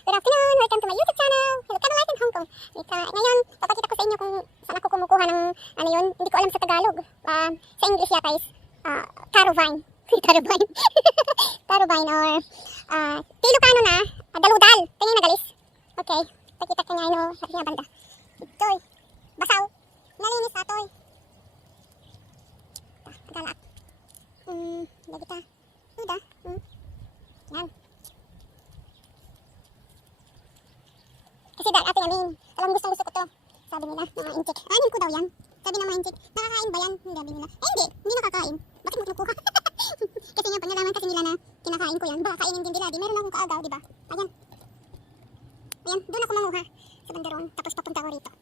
Good afternoon! Welcome to my YouTube channel! Hello, Life in Hong Kong. Ngayon, papakita ko sa inyo kung saan ako kumukuha ng, ano yun, hindi ko alam sa Tagalog. Sa English yata is, taro vine. Taro vine. Taro vine or, Ilocano na, daludal. Tingin na galis. Okay, pakita ka ngayon, sa aking banda. Ito'y, basaw. Nalinis na ito'y. Agalak. Lagi ka. Uda. Yan. Kasi dahil ate namin, alam gusto ko to. Sabi nila, mga inchik. Anin ko daw yan. Sabi ng mga inchik, nakakain ba yan? Sabi nila, hindi nakakain. Bakit mo kinukuha? Kasi nga, pag nalaman kasi nila na kinakain ko yan, baka kainin din nila. Di meron akong kaagaw, diba? Ayan. Ayan, doon ako manguha sa bandaron. Tapos papunta ko rito.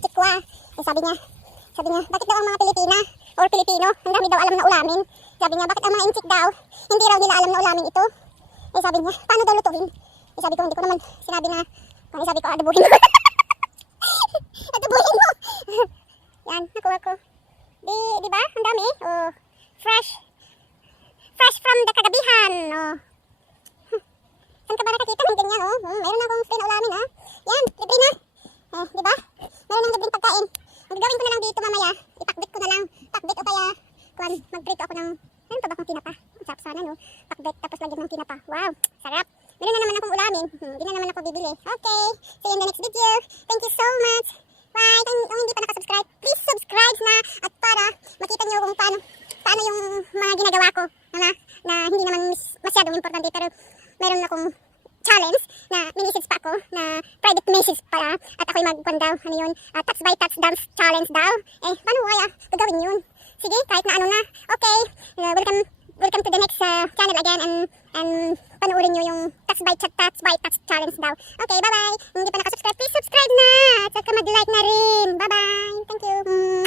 chikwa. Sabi niya, bakit daw ang mga Pilipina or Pilipino, ang dami daw alam na ulamin. Sabi niya, bakit ang mga inchik daw, hindi raw nila alam na ulamin ito. Sabi niya, paano daw lutuin? Sabi ko, hindi ko naman sinabi na, sabi ko, adabuhin mo. Adabuhin mo. Yan, nakuha ko. Di ba? Ang dami. Oh, fresh from the kagabihan. Oh. Saan ka ba nakakita ng ganyan? Oh, meron akong free na ulamin, ha? Yan, libre na. Di ba? Meron ng libreng pagkain. Ang gagawin ko na lang dito mamaya, ipakbit ko na lang. Pakbit o kaya, magprito ako ng, ano pa ba kung tinapa? Sarap sana, no? Pakbit, tapos lagyan ng tinapa. Wow, sarap. Meron na naman akong ulamin. Hindi na naman ako bibili. Okay, see you in the next video. Thank you so much. Bye. Kung hindi pa nakasubscribe, please subscribe na at para makita niyo kung paano yung mga ginagawa ko na hindi naman masyadong importante pero meron akong challenge na mini-message pa ako na private message pala at ako'y magkwan daw, ano yun, touch by touch dance challenge daw. Paano kaya gagawin yun? Sige, kahit na ano na. Okay, welcome to the next channel again and panoorin nyo yung touch by touch challenge daw. Okay, bye-bye. Hindi pa nakasubscribe, please subscribe na at saka mag-like na rin. Bye-bye. Thank you.